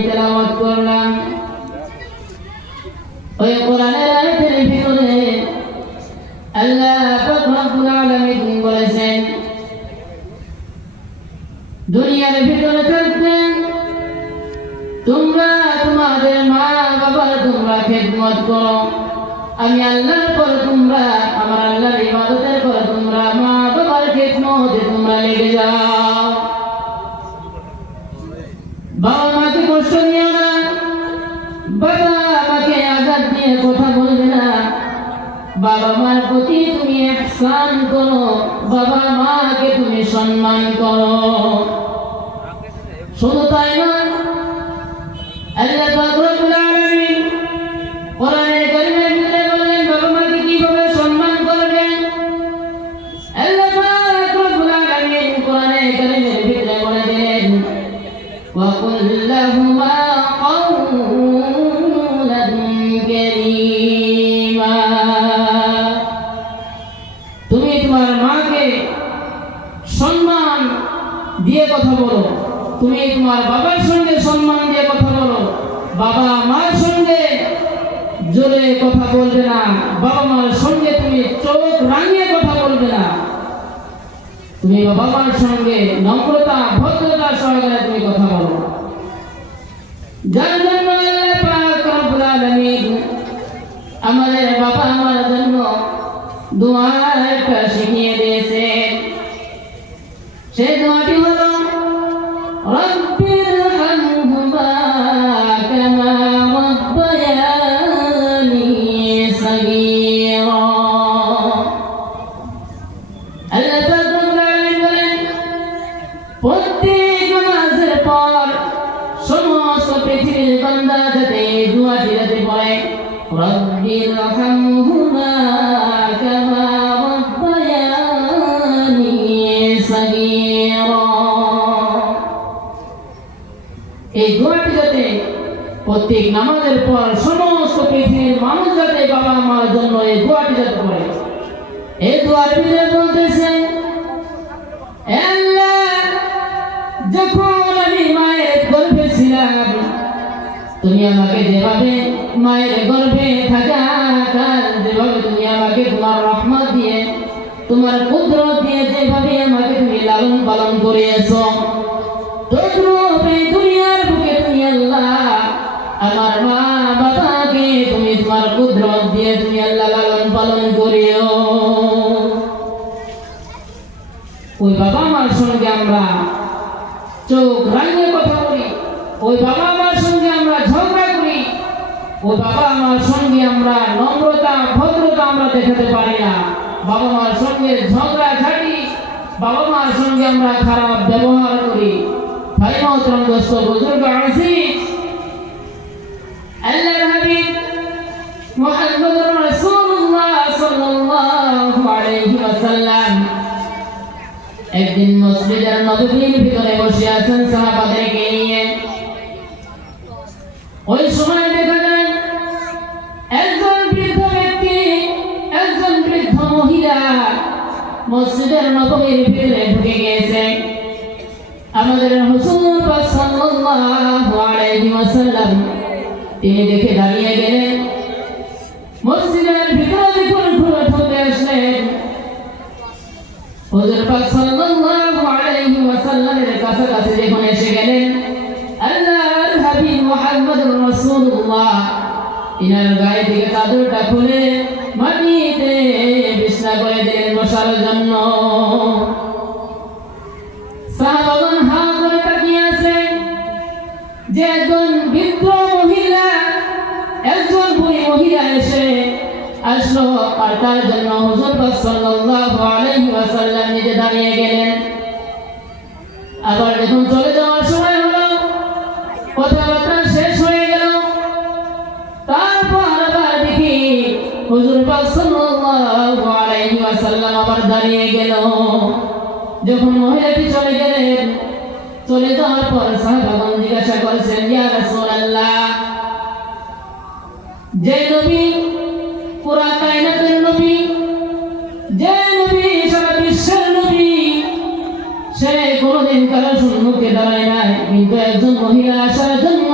তেলাওয়াত করলাম ওই কোরআনের আয়াতের ভিতরে আল্লাহ পাক রব্বুল আলামিন বলেছেন দুনিয়ার ভিতরে থাকতে তোমরা তোমাদের মা বাবার তোমরা খেদমত করো আমি আল্লাহর পর তোমরা আমার আল্লাহর ইবাদতের পর তোমরা মা বাবার খেদমতে তোমরা লেগে যাও বাবা মাকে কষ্ট দিও না বাবা মাকে আঘাত দিয়ে কথা বলবে না বাবা মার প্রতি তুমি ইহসান করো বাবা মাকে তুমি সম্মান করো শুধু তাই নয় আল্লাহ পাক রব্বুল আলামিন কোরআনে কারীমের ভিতরে বলেন বাবা মাকে কিভাবে সম্মান করবেন আল্লাহ পাক রব্বুল আলামিন কোরআনে কারীমের ভিতরে বলেন ওয়া কুল লাহুমা কাওলান কারীমা তুমি তোমার মাকে সম্মান দিয়ে কথা বলো তুমি তোমার বাবার সঙ্গে সম্মান দিয়ে কথা বলো বাবা মার সঙ্গে জোরে কথা বলবে না বাবা মার সঙ্গে তুমি চোখ রাঙিয়ে কথা বলবে না তুমি বাবা মার সঙ্গে নম্রতা ভদ্রতা সহকারে তুমি কথা বলো যার জন্য আল্লাহ পাক রব্বুল আলামিন আমাদের বাবা মার জন্য দোয়া একটা শিখিয়ে দিয়েছেন সেই দোয়াটি হলো رب ارحمهما كما ربياني صغيرا আল্লাহ পাক রব্বুল আলামিন বলেন প্রত্যেক নামাজের পর সমস্ত পৃথিবীর বান্দা যাতে দুআটি যাতে পড়ে رب ارحمهما كما ربياني صغيرا এই দোয়াটি যাতে প্রত্যেক নামাজের পর সমস্ত পৃথিবীর মানুষ যাতে বাবা মার জন্য এই দোয়াটি যাতে পড়ে এই দোয়ার ভিতরে বলতেছেন আল্লাহ যখন আমি মায়ের গর্ভে ছিলাম তুমি আমাকে যেভাবে মায়ের গর্ভে থাকাকাল যেভাবে তুমি আমাকে তোমার রহমত দিয়ে তোমার কুদরত দিয়ে যেভাবে আমাকে তুমি লালন পালন করিয়েছো তদ্রূপে দুনিয়ার বুকে তুমি আল্লাহ আমার মা বাবাকে তুমি তোমার কুদরত দিয়ে তুমি আল্লাহ লালন পালন করিও ওই বাবা মার সঙ্গে আমরা চোখ রাঙিয়ে কথা বলি ওই বাবা মার সঙ্গে আমরা ঝগড়া করি ওই বাবা মার সঙ্গে আমরা নম্রতা ভদ্রতা আমরা দেখাতে পারি না বাবা মার সঙ্গে ঝগড়া ঝাঁটি বাবা মার সঙ্গে আমরা খারাপ ব্যবহার করি ভাই মোহতরম দোস্ত বুজুর্গ আজিজ আল্লাহর হাবিব মুহাম্মদুর রাসূলুল্লাহ সাল্লাল্লাহু আলাইহি ওয়াসাল্লাম একদিন মসজিদের নববীর ভিতরে বসে আছেন সাহাবাদেরকে নিয়ে ওই সময় দেখা যায় একজন বৃদ্ধ ব্যক্তি একজন বৃদ্ধ মহিলা মসজিদের নববীর ভিতরে ঢুকে গিয়েছে আমাদের রাসূল পাক সাল্লাল্লাহু আলাইহি ওয়াসাল্লাম তিনি দেখে দাঁড়িয়ে গেলেন মসজিদের ভিতরে যখন ঢুকে আসলেন হুজুর পাক সাল্লাল্লাহু আলাইহি ওয়াসাল্লামের কাছাকাছি যখন এসে গেলেন আল্লাহর হাবিব মুহাম্মদুর রাসূলুল্লাহ ইনার গায়ে থেকে চাদরটা খুলে মাটিতে বিছনা করে দিলেন বসার জন্য সাহাবাগণ হা করে তাকিয়ে আছে যে একজন বৃদ্ধ মহিলা একজন বুড়ি মহিলা এসে আসলো আর তার জন্য হুজুর পাক সাল্লাল্লাহু আলাইহি ওয়াসাল্লাম নিজে দাঁড়িয়ে গেলেন আবার যখন চলে যাওয়ার সময় হলো কথাবার্তা শেষ হয়ে গেল তারপর আবার দেখি হুজুর পাক সাল্লাল্লাহু আলাইহি ওয়াসাল্লাম আবার দাঁড়িয়ে গেল যখন মহিলাটি চলে গেলেন চলে যাওয়ার পর সাহাবাগণ জিজ্ঞাসা করেছেন ইয়া রাসূলুল্লাহ যে নবী পুরা কায়নাতের নবী যে নবী সারা বিশ্বের নবী সে কোনোদিন কারো সম্মুখে দাঁড়ায় নাই কিন্তু একজন মহিলা আসার জন্য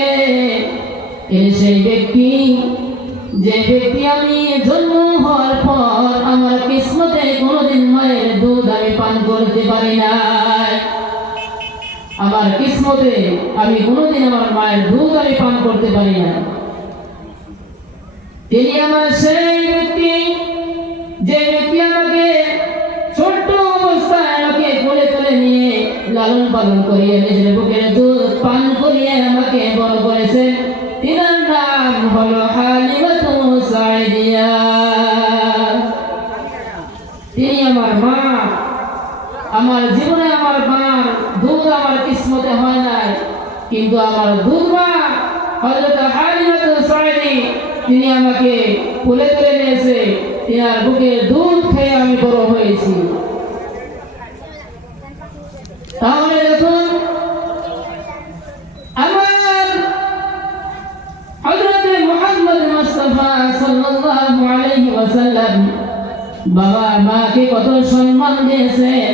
কে? সেই ব্যক্তি যে ব্যক্তি আমি জন্ম হওয়ার পর আমার কিসমতে কোনোদিন মায়ের দুধ আমি পান করতে পারি নাই। আমার কিসমতে আমি কোনোদিন আমার মায়ের দুধ আমি পান করতে পারি না। তিনি আমার সেই ব্যক্তি যে ব্যক্তি আমাকে ছোট্ট অবস্থায় আমাকে কোলে তুলে নিয়ে লালন পালন করিয়ে নিজের বুকের দুধ পান করিয়ে আমাকে বড় করেছে। তিনার নাম হলো হালিমাতু সাঈদিয়া। তিনি আমার মা। আমার জীবনে আমার মার দুধ আমার কিসমতে হয় নাই, কিন্তু আমার দুধ মা হযরত হালিমাতু সাঈদী তিনি আমাকে কোলে তুলে নিয়েছে। তিনার বুকে দুধ খেয়ে আমি বড় হয়েছি। তাহলে দেখুন, আমার হযরত মুহাম্মদ মুস্তাফা সাল্লাল্লাহু আলাইহি ওয়াসাল্লাম বাবা মাকে কত সম্মান দিয়েছেন,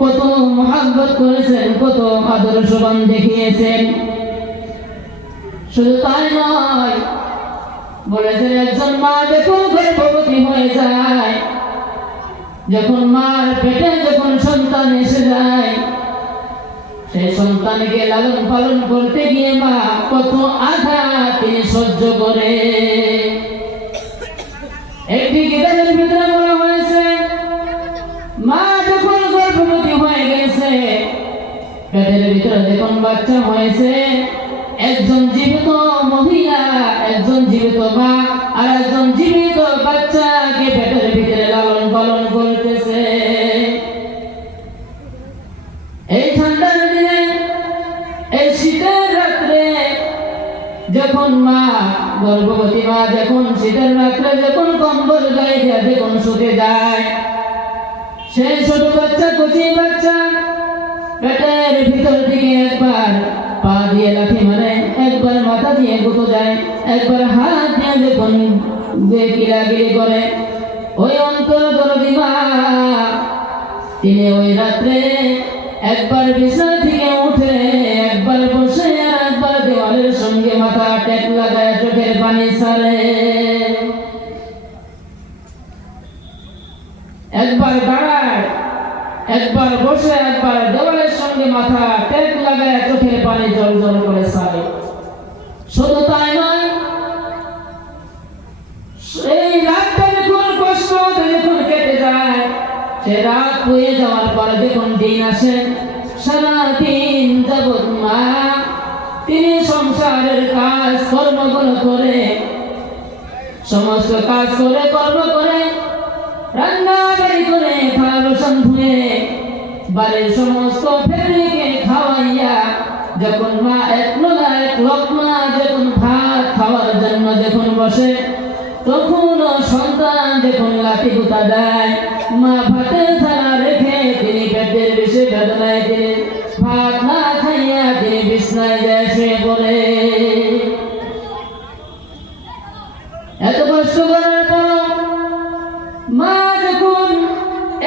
কত মহব্বত করেছেন, কত আদর্শবান দেখিয়েছেন। শুধু তাই নয়, বলেছেন একজন মা যখন গর্ভবতী হয়ে যায়, যখন মার পেটে যখন সন্তান এসে যায়, সেই সন্তানকে লালন পালন করতে গিয়ে মা কত আঘাত তিনি সহ্য করে। একটি কিতাবের ভিতরে বলা হয়েছে, মা যখন গর্ভবতী হয়ে গেছে, পেটের ভিতরে যখন বাচ্চা হয়েছে, একজন জীবিত মহিলা, একজন জীবিত মা আর একজন জীবিত বাচ্চাকে পেটের ভিতরে লালন পালন করতেছে। এই ঠান্ডার দিনে, এই শীতের রাত্রে যখন মা গর্ভবতী মা যখন শীতের রাত্রে যখন কম্বল গায়ে দিয়ে যখন শুতে যায়, সেই ছোট বাচ্চা, কচি বাচ্চা পেটের ভিতর থেকে একবার পা দিয়ে লাথি মারে, একবার মাথা দিয়ে গুঁতো যায়, একবার হাত দিয়ে যখন কিলাগিলি করে, ওই অন্তর দরদি মা তিনি ওই রাত্রে একবার বিছানা থেকে উঠে একবার বসে আর একবার দেওয়ালের সঙ্গে মাথা টেক লাগায় চোখের পানি ছাড়ে, একবার দাঁড়ায়, একবার বসে, একবার দেওয়ালের সঙ্গে মাথা টেক লাগায় চোখের পানি জল জল করে ছাড়ে। শুধু তাই নয়, এই রাতটা যখন কষ্ট যখন কেটে যায়, সে রাত হয়ে যাওয়ার পর যখন দিন আসে, সারাদিন যাবৎ মা তিনি সংসারের কাজ কর্মগুলো করে, সমস্ত কাজ করে কর্ম করে, রান্না বাড়ি করে, থালা বাসন ধুয়ে, বাড়ির সমস্ত ফ্যামিলিকে খাওয়াইয়া যখন মা এক লোকমা যখন ভাত খাওয়ার জন্য যখন বসে, তখন সন্তান যখন লাঠি গুঁতা দেয়, মা ভাতের থালা রেখে তিনি পেটের বিষে বেদনায় তিনি ভাত না খাইয়া তিনি বিছনায় যায় শুয়ে পড়ে। এত কষ্ট করার পর মা যখন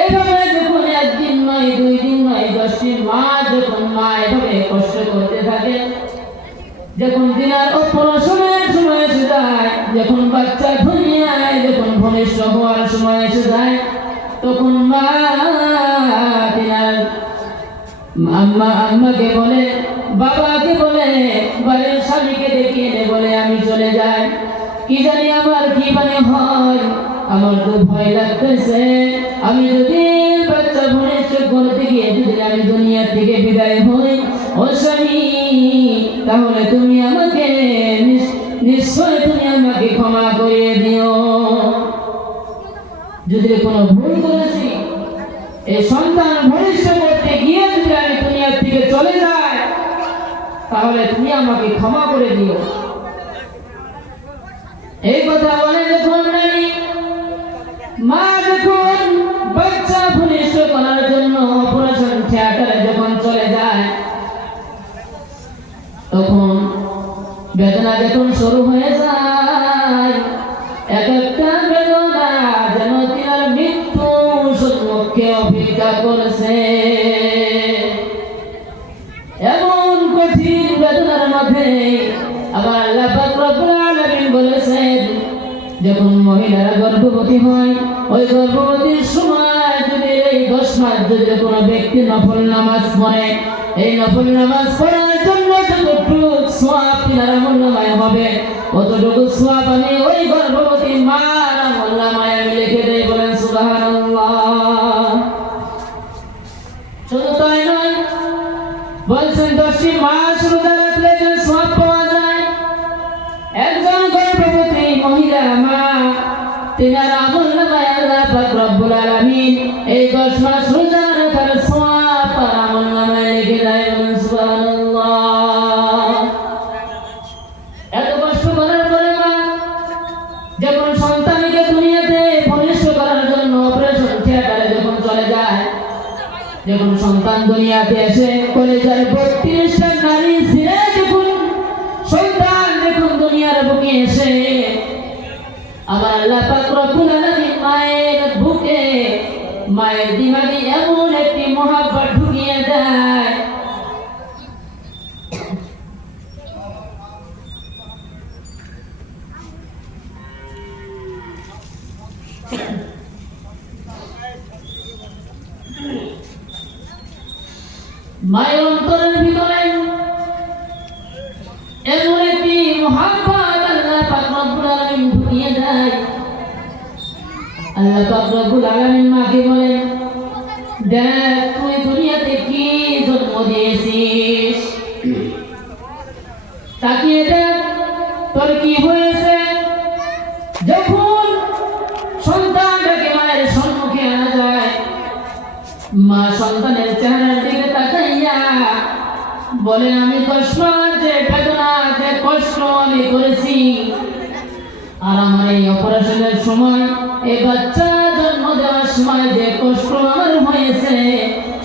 এভাবে যখন একদিন নয়, 2 দিন নয়, 10 দিন মা যখন মা এভাবে কষ্ট করতে থাকে, যখন দিনার অপরাশনের সময় এসে যায়, যখন বাচ্চা দুনিয়ায় যখন ভূমিষ্ঠ হওয়ার সময় এসে যায়, তখন মা দিনার আম্মাকে বলে, বাবাকে বলে, বাড়ির স্বামীকে ডেকে এনে বলে আমি চলে যাই, কি জানি আমার কি মানে হয়, আমার তো ভয় লাগতেছে, আমি যদি বাচ্চা ভূমিষ্ঠ করতে গিয়ে যদি আমি দুনিয়া থেকে বিদায় হই, ও স্বামী তাহলে তুমি আমাকে নিশ্চয় তুমি আমাকে ক্ষমা করে দিও। যদি কোনো ভুল করেছি, এই সন্তান ভূমিষ্ঠ করতে গিয়ে যদি আমি দুনিয়া থেকে চলে যাই, তাহলে তুমি আমাকে ক্ষমা করে দিও। এই কথা বলে যখন মা যখন বাচ্চা ভূমিষ্ঠ করার জন্য অপারেশন থিয়েটারে যখন চলে যায়, তখন বেদনা যখন শুরু হয়ে যায়, এক একটা বেদনা যেন তিনার মৃত্যু সম্মুখে অপেক্ষা করেছে। এমন কঠিন বেদনার মধ্যে আবার আল্লাহ পাক রব্বুল আলামিন বলেছেন যখন মহিলারা গর্ভবতী হয় ওই গর্ভবতীর সময় যদি এই 10 মাস যদি কোনো ব্যক্তি নফল নামাজ পড়ে এই নফল নামাজ পড়ার জন্য যতটুকু সওয়াব তিনার আমলনামায় হবে অতটুকু সওয়াব আমি ওই গর্ভবতী মার আমলনামায় আমি লিখে দেই। বলেন সুবহানাল্লাহ। শুধু তাই নয়, বলছেন 10টি মাস রোজা রাখলে যে সওয়াব পাওয়া যায় একজন গর্ভবতী মহিলা মা তিনার আমলনামায় আল্লাহ পাক রব্বুল আলামিন এই 10 মাস রোজা রাখার সওয়াব তার আমলনামায় লিখে দেয়। সুবহানাল্লাহ। এত কষ্ট করার পরে মা যখন সন্তানকে দুনিয়াতে পরিষ্কার করার জন্য অপারেশন থিয়েটারে যখন চলে যায়, যখন সন্তান দুনিয়াতে এসে কলেজার 32টা নারী ছিঁড়ে যখন সন্তান যখন দুনিয়ার বুকে এসে আমার আল্লাহ পাক রব্বুল আলামিন মায়ের বুকে মায়ের দিমাগে এমন একটি মহাব্বত ঢুকিয়ে দেয় মায়ের অন্তরের ভিতরে এমন একটি মহাব্বত আল্লাহ পাক রব্বুল আলামিন ঢুকিয়ে দেয়। আল্লাহ পাক রব্বুল আলামিন মাকে বলেন, দেখ তুই দুনিয়াতে কি জন্ম দিয়েছিস, তাকিয়ে দেখ তোর কি হয়েছে। যখন সন্তানটাকে মায়ের সম্মুখে আনা যায় মা সন্তানের চেহারার দিকে তাকাইয়া বলে, আমি 10 মাস যে বেদনা যে কষ্ট আমি করেছি আর আমার এই অপারেশনের সময় এই বাচ্চা জন্ম দেওয়ার সময় যে কষ্ট আমার হয়েছে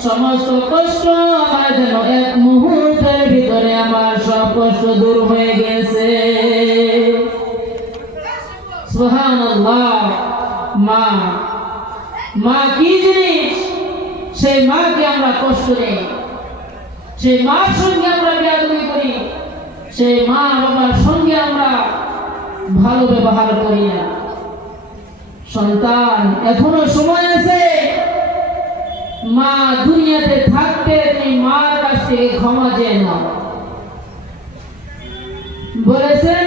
সমস্ত কষ্ট আমার যেন এক মুহূর্তের ভিতরে আমার সব কষ্ট দূর হয়ে গেছে। সুবহানাল্লাহ। মা মা কি জিনিস, সেই মাকে আমরা কষ্ট দেই, সেই মার সঙ্গে আমরা বেয়াদবি করি, সেই মা বাবার সঙ্গে আমরা ভালো ব্যবহার করি না। সন্তান এখনো সময় আছে, মা দুনিয়াতে থাকতে তুমি মার কাছ থেকে ক্ষমা চেয়ে নাও। বলেছেন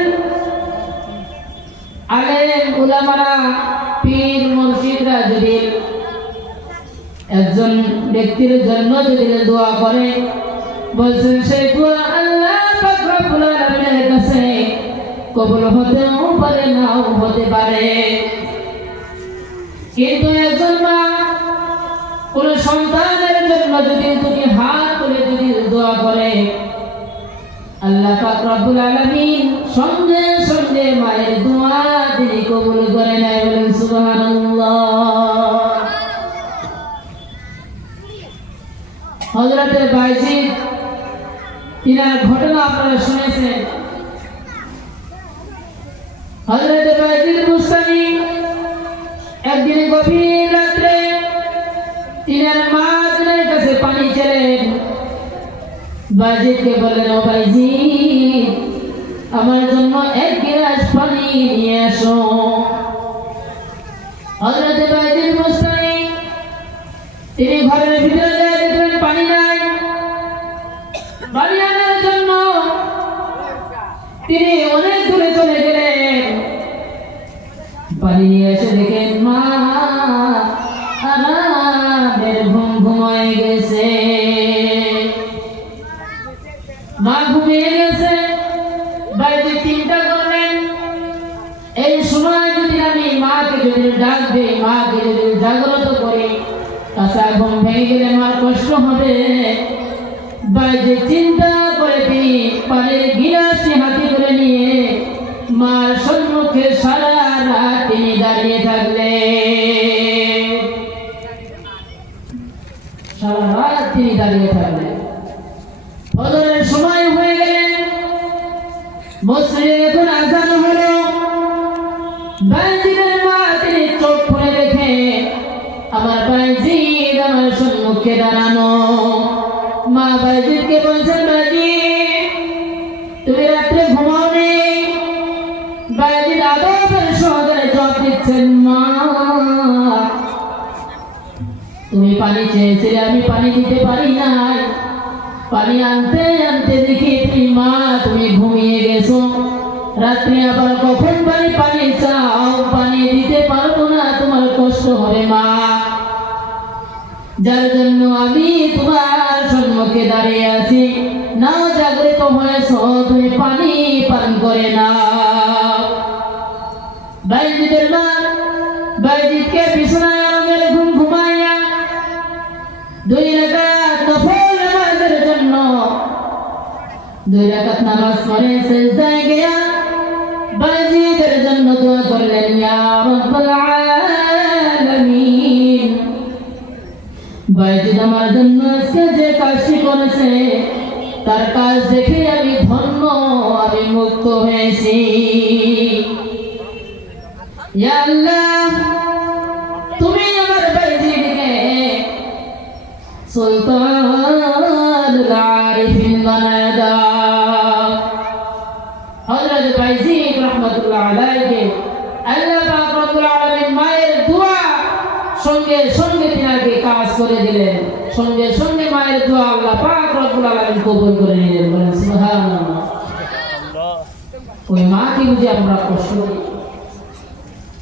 আলেম উলামারা পীর মুর্শিদরা যদি একজন ব্যক্তির জন্য যদি দোয়া করে বলছেন সেই দোয়া আল্লাহ পাক রব্বুল আলামিনের কাছে কবুল হতেও পারে নাও হতে পারে। কিন্তু একজন মা কোন সন্তানের জন্য যদি তুমি হাত তুলে যদি দোয়া করে আল্লাহ পাক রব্বুল আলামিন সঙ্গে সঙ্গে মায়ের দোয়া তিনি কবুল করে নেয়। বলেন সুবহানাল্লাহ। হযরতে বাইজিদ তিনার ঘটনা আপনারা শুনেছেন। হযরতে বাইজিদ বুস্তামি একদিন গভীর রাত্রে তিনার মা তিনার কাছে পানি চেলেন। বাইজিদকে বললেন, ও বাইজিদ আমার জন্য 1 গ্লাস পানি নিয়ে এসো। হযরতে বাইজিদ বুস্তামি তিনি ঘরের ভিতরে যায়, দেখলেন পানি নাই। পানি আনার জন্য তিনি অনেক দূরে চলে গেলেন। পানি নিয়ে এসে দেখেন মা আরামের ঘুম ঘুমায় গেছে। মা ঘুমিয়ে গেছে। বাইরে চিন্তা করলেন এই সময় যদি আমি মাকে যদি ডাক দিই, মাকে যদি জাগ্রত করি, কাঁচা ঘুম ভেঙে গেলে আমার কষ্ট হবে। বাইরে চিন্তা করে তিনি পানির গিলাসটি হাতে করে নিয়ে মার সম্মুখে সারা রাত তিনি দাঁড়িয়ে থাকলেন। সারা রাত তিনি দাঁড়িয়ে থাকলেন। ফজরের সময় হয়ে গেলেন, মসজিদে যখন আযান হলো, বাইজিদের মা তিনি চোখ খুলে দেখে আমার বাইজিদ আমার সম্মুখে দাঁড়ানো। মা বাইজিদকে বলছেন, বাইজিদ তুমি রাত্রে ঘুমাওনি? বলছেন মা তুমি পানি চেয়েছিলে আমি পানি দিতে পারি নাই, পানি আনতে আনতে দেখি তুমি মা তুমি ঘুমিয়ে গেছো, রাত্রে আবার কখন পানি চাও, পানি দিতে পারবো না, তোমার কষ্ট হবে মা, যার জন্য আমি তোমার সম্মুখে দাঁড়িয়ে আছি, নাও জাগ্রত হয়েছো তুমি পানি পান করে নাও। বাইজিদের মা বাইজিদকে বিছানায় আরামের ঘুম ঘুমাইয়া 2 রাকাত নফল নামাজের জন্য 2 রাকাত নামাজ পড়ে সিজদায় গিয়া বাইজিদের জন্য দোয়া করলেন, ইয়া রাব্বাল আলামিন বাইজিদ আমার জন্য আজকে যে কাজটি করেছে তার কাজ দেখে আমি ধন্য, আমি মুক্ত হয়েছি। ইয়া আল্লাহ তুমি আমার বাইজিদকে সুলতানুল আরিফিন বানায় দাও। হযরত বাইজিদ রাহমাতুল্লাহ আলাইহি আল্লাহ পাক রব্বুল আলামিন মায়ের দোয়া সঙ্গে সঙ্গে তিনাকে কাজ করে দিলেন, সঙ্গে সঙ্গে মায়ের দোয়া আল্লাহ পাক রব্বুল আলামিন কবুল করে নিলেন। বলেন সুবহানাল্লাহ। ওই মা কি বুঝি আমরা কষ্ট দিই,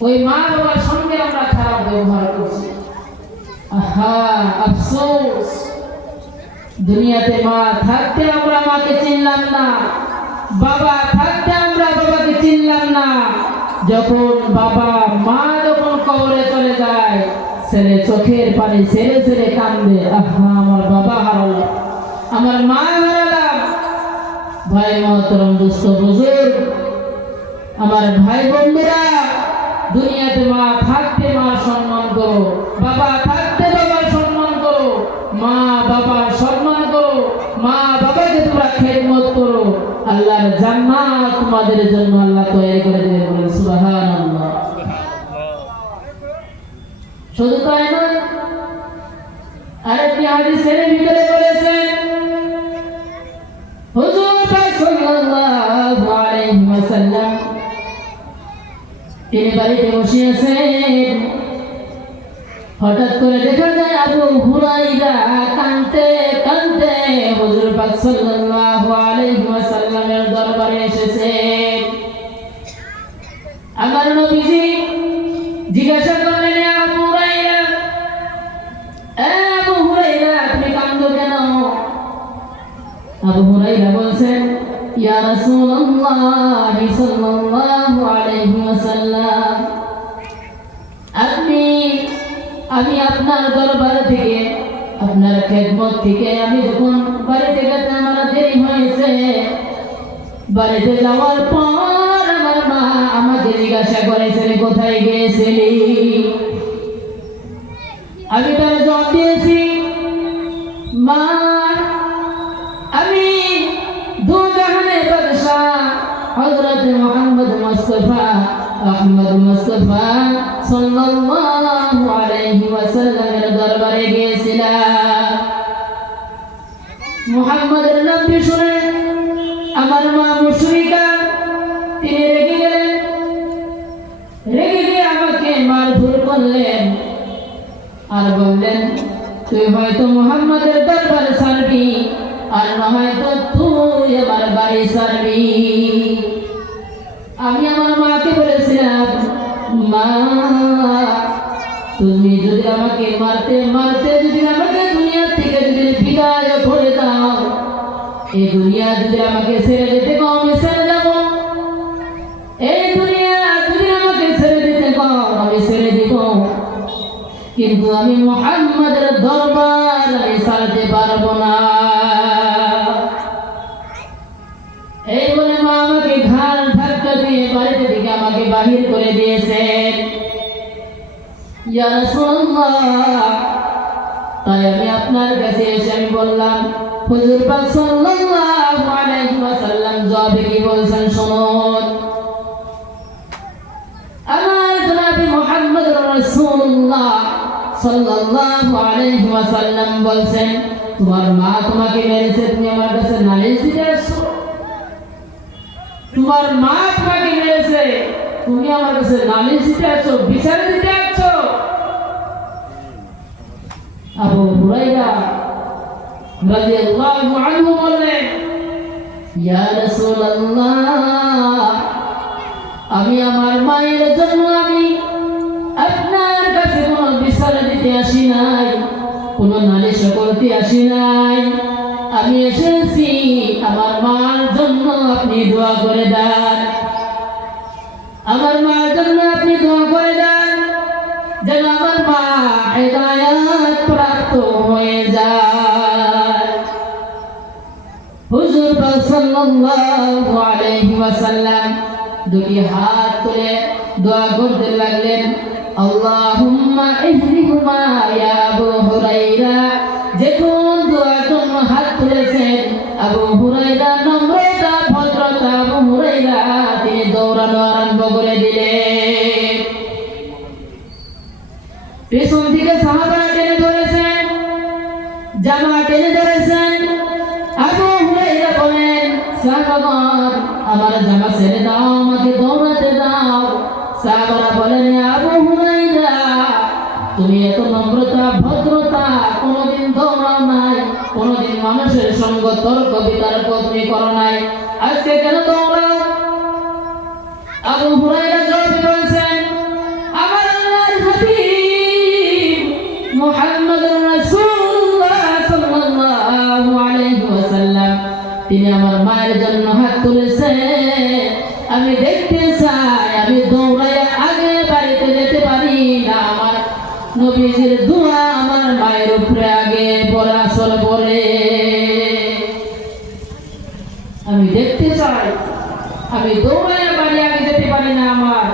ওই মা বাবার সঙ্গে আমরা খারাপ ব্যবহার করছি। আহা আফসোস, দুনিয়াতে মা থাকতে আমরা মাকে চিনলাম না, বাবা থাকতে আমরা বাবাকে চিনলাম না, যখন বাবা মা যখন কবরে চলে যায় ছেলে চোখের পানি ছেড়ে ছেড়ে কান্দে, আহা আমার বাবা হারালাম, আমার মা হারালাম। ভাই মহতরম দুস্থ বুজুর্গ আমার ভাই বন্ধুরা, দুনিয়াতে মা থাকতে মার সম্মান করো, বাবা থাকতে বাবার সম্মান করো, মা বাবার সম্মান করো, মা বাবাকে তোমরা খেদমত করো, আল্লাহর জান্নাত তোমাদের জন্য আল্লাহ তৈরি করে দেবে। বলেন সুবহানাল্লাহ। শুধু তাই নয়, আরেকটি হাদিসের ভিতরে বলেছেন হুজুর পাক সাল্লাল্লাহু আলাইহি ওয়াসাল্লাম তিনি বাড়িতে বসে আছেন, হঠাৎ করে দেখা যায় আবু হুরায়রা কাঁদতে কাঁদতে হুজুর পাক সাল্লাল্লাহু আলাইহি ওয়াসাল্লামের দরবারে এসেছেন। আমার নবীজি জিজ্ঞাসা করলেন, আবু হুরায়রা, আবু হুরায়রা তুমি কাঁদো কেন? আবু হুরায়রা বলছেন, ইয়া রাসূলুল্লাহ সাল্লাল্লাহু আলাইহি ওয়াসাল্লাম আমি আপনার দরবার থেকে আপনার খেদমত থেকে আমি যখন বাড়িতে গেতে আমার দেরি হয়েছে, বাড়িতে যাওয়ার পর আমার মা আমাকে জিজ্ঞাসা করেছেন কোথায় গিয়েছিলি, আমি তার জবাব দিয়েছি, মা আমি দু জাহানের বাদশা হযরত মুহাম্মদ মুস্তাফা আহমদ মুস্তাফা সাল্লাল্লাহু আলাইহি ওয়াসাল্লামের দরবারে গিয়েছিলাম। মুহাম্মদের নাম শুনে আমার মা মুশরিকা তিনি রেগে গেলেন, রেগে গিয়ে আমাকে মারধর করলেন আর বললেন, তুই হয়তো মুহাম্মদের দরবার ছাড়বি আর না হয়তো তুই আমার বাড়ি ছাড়বি। আমি আমার মাকে বলেছিলাম, মা তুমি যদি আমাকে মারতে মারতে যদি আমাকে দুনিয়া থেকে যদি বিদায় করে দাও, এই দুনিয়া যদি আমাকে ছেড়ে যেতে কও আমি ছেড়ে যাব, এই দুনিয়া যদি আমাকে ছেড়ে দিতে কও আমি ছেড়ে দিব, কিন্তু আমি মুহাম্মদের দরবার আমি ছাড়তে পারবো না। এই বলে মা আমাকে ঘাড় ধাক্কা দিয়ে বাড়িতে থেকে আমাকে বাহির করে দিয়েছেন। ইয়া রাসূলুল্লাহ, তাই আমি আপনার কাছে এসে আমি বললাম, হুজুর পাক সাল্লাল্লাহু আলাইহি ওয়াসাল্লাম জবাবে কি বলছেন শুনুন। আমার জনাবে মুহাম্মদ রাসূলুল্লাহ সাল্লাল্লাহু আলাইহি ওয়াসাল্লাম বলছেন, তোমার মা তোমাকে মেরেছে, তুমি আমার কাছে নালিশ দিতে আসছো? তোমার মা তোমাকে মেরেছে, তুমি আমার কাছে নালিশ দিতে আসছো, বিচার দিতে আসছো? আবু হুরায়রা রাদিয়াল্লাহু আনহু বললেন, ইয়া রাসূলুল্লাহ, আমি আমার মায়ের জন্য আমি আপনার কাছে কোনো বিচার দিতে আসি নাই, কোনো নালিশ করতে আসি নাই। আমি এসেছি আমার মার জন্য আপনি দোয়া করে দেন, আমার মার জন্য আপনি দোয়া করে দেন, যেন আমার মা হিদায়াত প্রাপ্ত হয়ে যায়। হুজুর সাল্লাল্লাহু আলাইহি ওয়াসাল্লাম দুটি হাত তুলে দোয়া করতে লাগলেন, আল্লাহুম্মা ইহদিহুমা ইয়া আবু হুরায়রা। যখন দোয়ার জন্য হাত তুলেছেন আবু হুরায়রা, নম্রতা ভদ্রতা আবু হুরায়রা তিনি দৌড়ানো আরম্ভ করে দিলেন। পেছন থেকে সাহাবারা টেনে ধরেছেন, জামা টেনে ধরেছেন। আবু হুরায়রা বলেন, সাহাবাগণ আমার জামা ছেড়ে দাও, আমাকে দৌড়াতে দাও। সাহাবারা বলেন, আবু হুরায়রা তুমি এত নম্রতা ভদ্রতা কোনোদিন দৌড়াও নাই, কোনোদিন মানুষের সঙ্গ তর্ক বিতর্ক তুমি করো নাই, আজকে কেন দৌড়াও? আবু হুরায়রা জবাব বলছেন, আমার আল্লাহর হাবিব মুহাম্মদুর রাসূলুল্লাহ সাল্লাল্লাহু আলাইহি ওয়াসাল্লাম তিনি আমার মায়ের জন্য হাত তুলেছেন, আমি দেখতে চাই আমি দৌড়াইয়া আগে বাড়িতে যেতে পারি না, আমার নবীজির দোয়া আমার মায়ের উপরে আগে পড়ে আসর পড়ে। আমি দেখতে চাই আমি দৌড়াইয়া বাড়ি আগে যেতে পারি না, আমার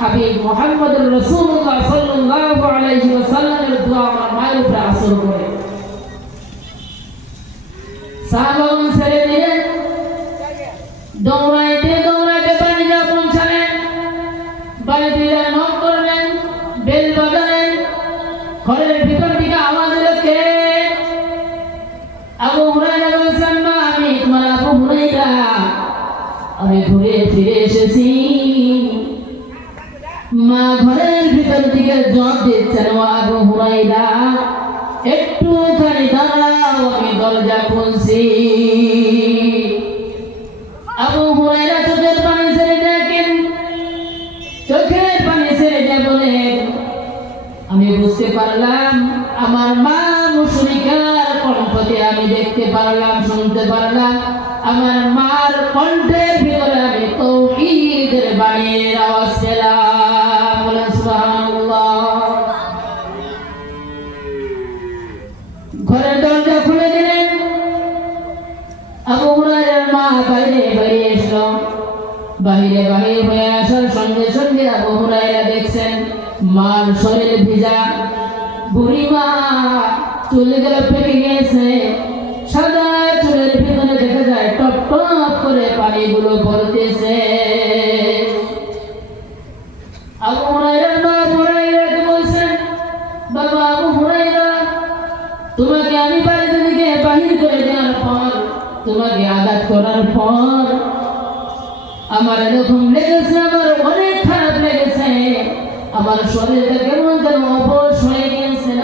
হাবিব মুহাম্মদুর রাসূলুল্লাহ সাল্লাল্লাহু আলাইহি ওয়াসাল্লামের দোয়া আমার মায়ের উপরে আসর পড়ে। সাহাবাগণ ছেড়ে দিলেন, দৌড়াইতে দৌড়াইতে বাড়িতে পৌঁছালেন। বাড়িতে নক করলেন, বেল বাজালেন, ঘরের ভিতর থেকে আওয়াজ এলো, কে? আবু হুরায়রা বলছেন, মা আমি তোমার আবু হুরায়রা, আমি ঘুরে ফিরে এসেছি। মা ঘরের ভিতর থেকে জবাব দিচ্ছেন, ও আবু হুরায়রা একটুখানি দাঁড়াও, আমি দরজা খুলছি। আবু হুরায়রা চোখের পানি ছেড়ে দেখেন, চোখের পানি ছেড়ে দিয়ে বলেন, আমি বুঝতে পারলাম আমার মা মুশরিকার কণ্ঠতে আমি দেখতে পারলাম, শুনতে পারলাম, আমার মার কণ্ঠের ভিতরে আমি তাওহীদের বাণীর আওয়াজ পেলাম। বলেন সুবহানাল্লাহ। ঘরের দরজা খুলে দিলেন। আবু হুরায়রার মা বাইরে বেরিয়ে এসলো। বাহিরে বাহির হয়ে আসার সঙ্গে সঙ্গে আবু হুরায়রা দেখছেন মার শরীর ভিজা, বুড়ি মা চুলগুলো পেকে গিয়েছে, সাদা চুলের ভিতরে দেখা যায় টপ টপ করে পানিগুলো পড়তেছে। আবু হুরায়রার মা হুরায়রাকে বলছেন, বাবা আবু হুরায়রা, তোমাকে আমি বাড়ি থেকে বাহির করে দেওয়ার পর, তোমাকে আঘাত করার পর আমার এরকম লেগেছে, আমার অনেক খারাপ লেগেছে, আমার শরীরটা কেমন যেন অবশ হয়ে গিয়েছিল।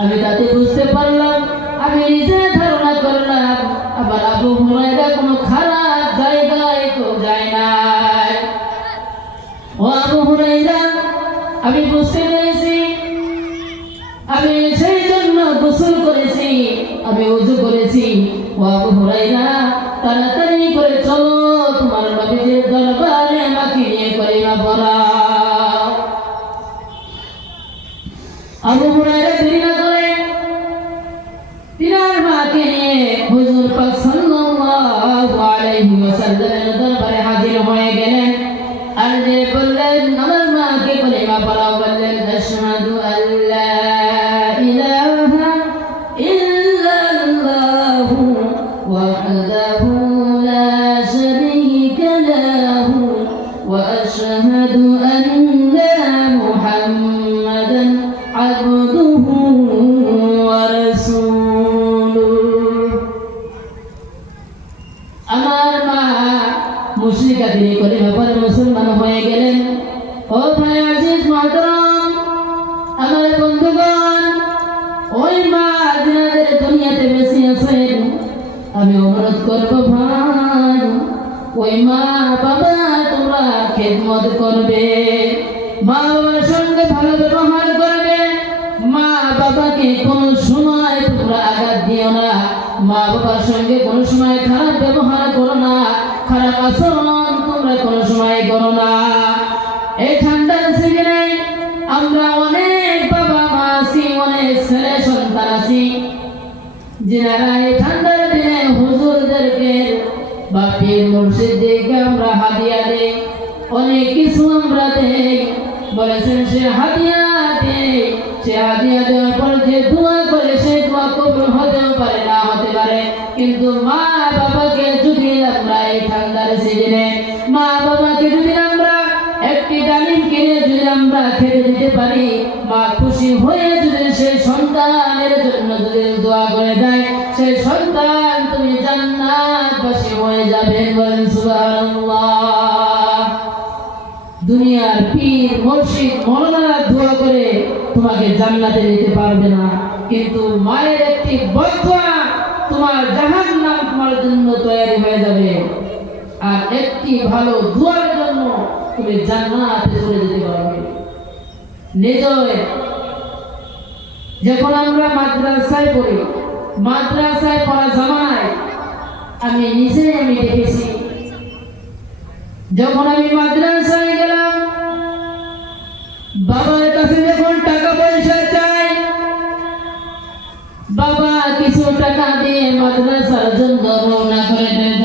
আমি তাতে বুঝতে পারলাম, আমি নিজে ধারণা করলাম আবার আবু হুরায়রা কোনো খারাপ জায়গায় তো যায় নাই। ও আবু হুরায়রা, আমি বুঝতে পেরেছি, আমি সেই জন্য গোসল করেছি, আমি ওযু করেছি। ও আবু হুরায়রা, তাড়াতাড়ি করে চলো, তোমার নবীজির দরবারে আমাকে নিয়ে কলিমা পড়াও। আবু হুরায়রা দেরি না করে তিনার মাকে নিয়ে হুজুর পাক সাল্লাল্লাহু আলাইহি ওয়াসাল্লামের দরবারে হাজির হয়ে গেলেন। আর যে বললেন আমার মাকে কলিমা পড়াও, বললেন আশহাদু আল্লা ইলাহা ইল্লাল্লাহু ওয়াহদাহু লা শারীকা লাহু ওয়া আশহাদু আন্না মুহাম্মাদান আবদুহু ওয়া রাসূলুহু। আমার মা মুশরিকা তিনি কলিমা পড়ে মুসলমান হয়ে গেলেন। ও ভাই আজিজ মুহতারাম, আমার বন্ধুগণ, ওই মা যিনাদের দুনিয়াতে বেঁচে আছেন, আমি অনুরোধ করবো ভাই, ওই মা বাবা তোমরা খেদমত করবে, মা বাবার সঙ্গে ভালো ব্যবহার করবে, মা বাবাকে কোনো সময় তোমরা আঘাত দিও না, মা বাবার সঙ্গে কোনো সময় খারাপ ব্যবহার করো না, খারাপ আচরণ তোমরা কোনো সময় করো না। এই ঠান্ডার সিজনে আমরা অনেক বাবা মা আছি, অনেক ছেলে সন্তান আছি, যারা এই ঠান্ডার দিনে হুজুরদেরকে বা পীর মুর্শিদদেরকে আমরা হাদিয়া দেই, অনেক কিছু আমরা দেই। বলেছেন সে হাদিয়া দেয়, সে হাদিয়া দেওয়ার পর যে দোয়া করে সে দোয়া কবুল হতেও পারে, না হতে পারে। কিন্তু মা বাবাকে যদি আমরা এই ঠান্ডার সিজনে মা বাবাকে যদি আমরা একটি ডালিম কিনে যদি আমরা খেতে দিতে পারি, মা খুশি হয়ে যদি সেই সন্তানের জন্য যদি দোয়া করে দেয়, সেই সন্তান তুমি জান্নাতবাসী হয়ে যাবে। বলেন সুবহানাল্লাহ। দুনিয়ার পীর মুর্শিদ মওলানা দোয়া করে তোমাকে জান্নাতে নিতে পারবে না, কিন্তু মায়ের একটি বদদোয়া তোমার জাহান্নাম তোমার জন্য তৈরি হয়ে যাবে, আর একটি ভালো দোয়ার জন্য তুমি জান্নাতে চলে যেতে পারবে। নিজে যখন আমরা মাদ্রাসায় পড়ি, মাদ্রাসায় পড়া জামানায় আমি দেখেছি, যখন আমি মাদ্রাসায় গেলাম, বাবার কাছে যখন টাকা পয়সা চাই, বাবা কিছু টাকা দিয়ে মাদ্রাসার জন্য রওনা করে দেয়।